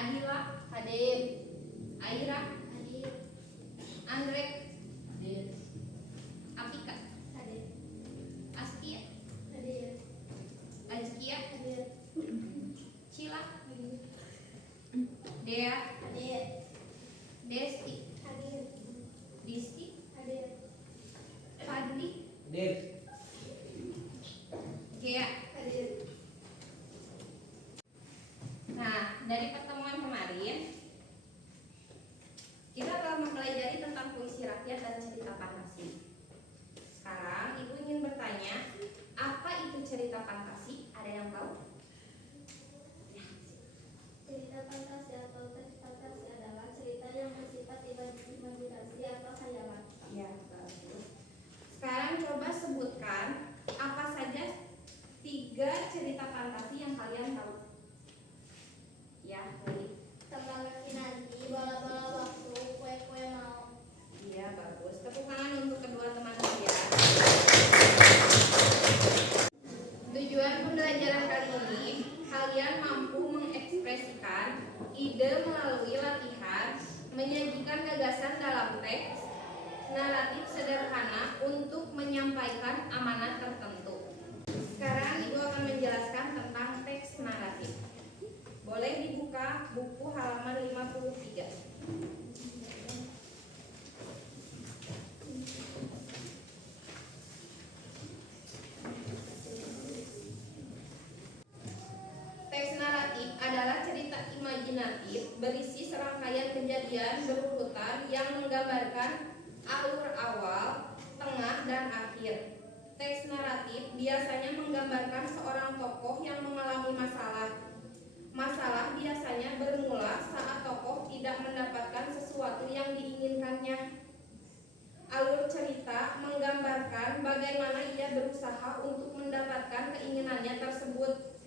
Adila Hadir. Aira Hadir. Andre Hadir. Apika Hadir. Askia Hadir. Azkia Hadir. Cila Hadir. Dea Hadir. Desti Hadir. Disti Hadir. Fadli Hadir. Gea. Hadir. Nah, dari pertemuan kemarin kita telah mempelajari tentang puisi rakyat dan cerita fantasi. Sekarang Ibu ingin bertanya, apa itu cerita fantasi? Ada yang tahu? Cerita fantasi atau teks fantasi adalah cerita yang bersifat imajinasi atau khayalan. Ya, bagus. Sekarang coba sebutkan apa saja 3 cerita fantasi yang kalian tahu. Ya, Lili. Tembang Kinanti, bola-bola waktu, kue-kue mau. Iya, bagus. Tepuk tangan untuk kedua teman kalian. Tujuan pembelajaran kali ini, kalian mampu mengekspresikan ide melalui latihan, menyajikan gagasan dalam teks, naratif sederhana untuk menyampaikan amanat tertentu. Sekarang Ibu akan menjelaskan tentang teks naratif. Boleh dibuka buku halaman 53. Teks naratif adalah cerita imajinatif berisi serangkaian kejadian berurutan yang menggambarkan alur awal, tengah, dan akhir. Teks naratif biasanya menggambarkan seorang tokoh yang mengalami masalah. Masalah biasanya bermula saat tokoh tidak mendapatkan sesuatu yang diinginkannya. Alur cerita menggambarkan bagaimana ia berusaha untuk mendapatkan keinginannya tersebut.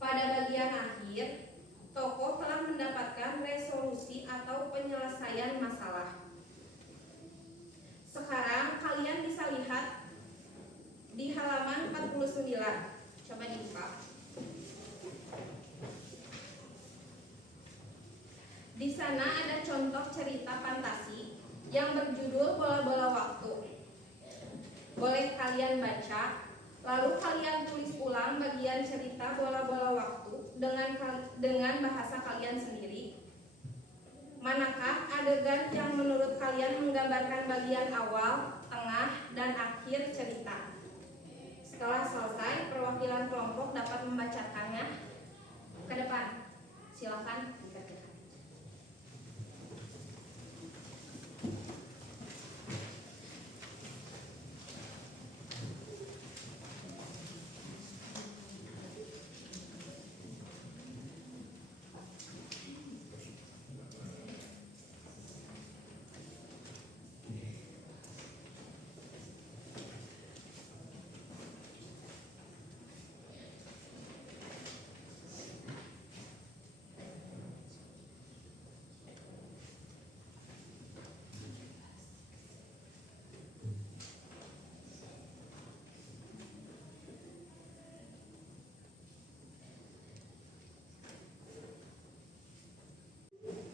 Pada bagian akhir, tokoh telah mendapatkan resolusi atau penyelesaian masalah. Sekarang kalian bisa lihat di halaman 49. Coba dibuka. Di sana ada contoh cerita fantasi yang berjudul Bola-bola Waktu. Boleh kalian baca, lalu kalian tulis ulang bagian cerita Bola-bola Waktu dengan bahasa kalian sendiri. Manakah adegan yang menurut kalian menggambarkan bagian awal, tengah, dan akhir cerita? Setelah selesai, perwakilan kelompok dapat membacakannya ke depan. Silakan dikerjakan.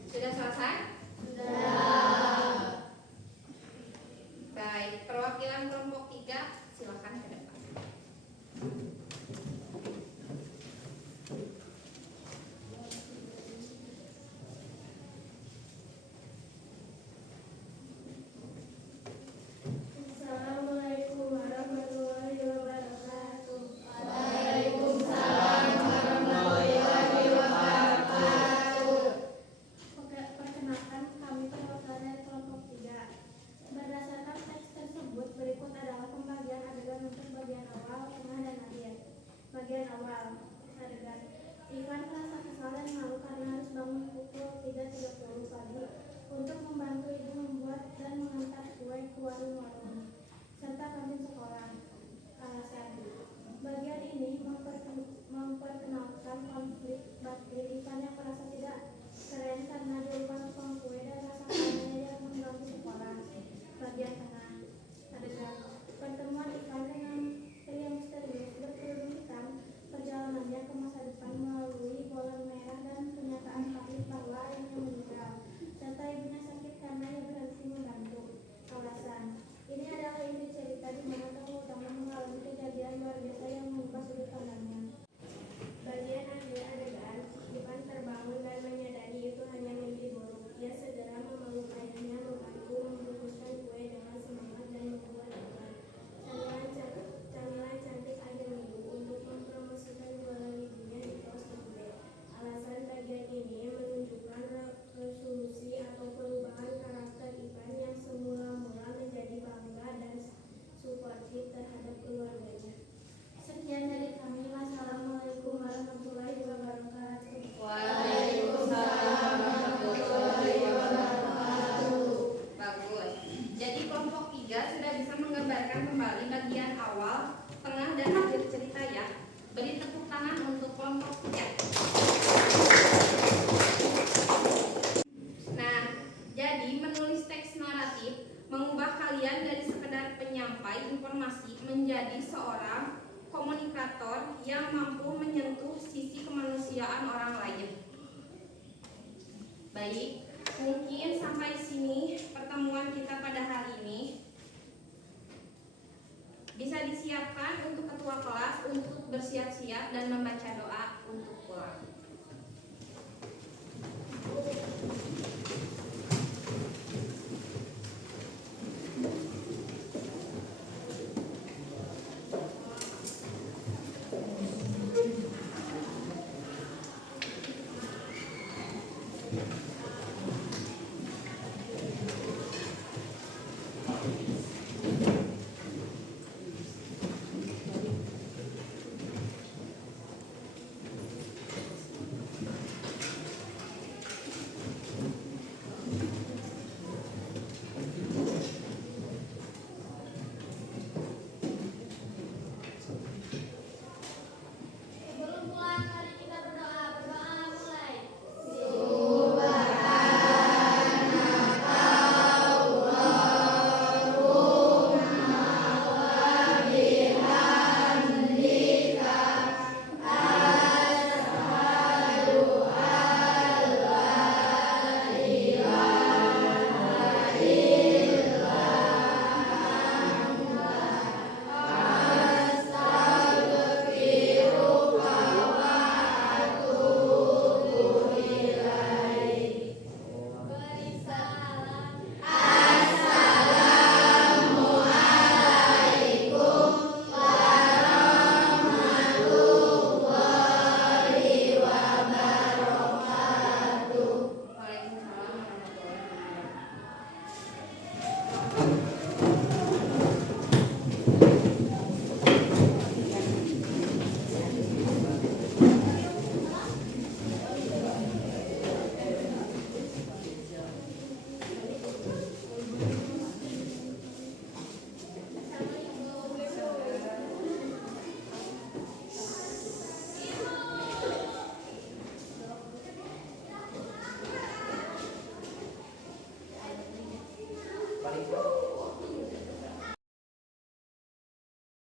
Sudah selesai? Sudah. Baik, perwakilan kelompok 3 silakan ke depan. Assalamualaikum warahmatullahi wabarakatuh. Waalaikumsalam warahmatullahi wabarakatuh. Perkenalkan, kami perwakilan dari kelompok 3. Berdasarkan teks tersebut, berikut adalah pembagian adegan untuk bagian awal, tengah, dan akhir. Bagian awal, adegan. Ivan merasa kesal dan malu karena harus bangun pukul 3.30 pagi untuk membantu ibu membuat dan mengantar kue ke warung-warung serta kantin sekolah. Alasan bagian ini memperkenalkan konflik batin Ivan yang merasa tidak keren karena dia lupa tukang kue dan rasa karenanya yang mengganggu sekolah. Bagian tengah, adegan pertemuan Ivan dengan pria misterius berkerudung hitam, perjalanannya ke masa depan melalui bola merah dan kenyataan pahit bahwa Baik, mungkin sampai sini pertemuan kita pada hari ini. Bisa disiapkan untuk ketua kelas untuk bersiap-siap dan membaca doa untuk pulang.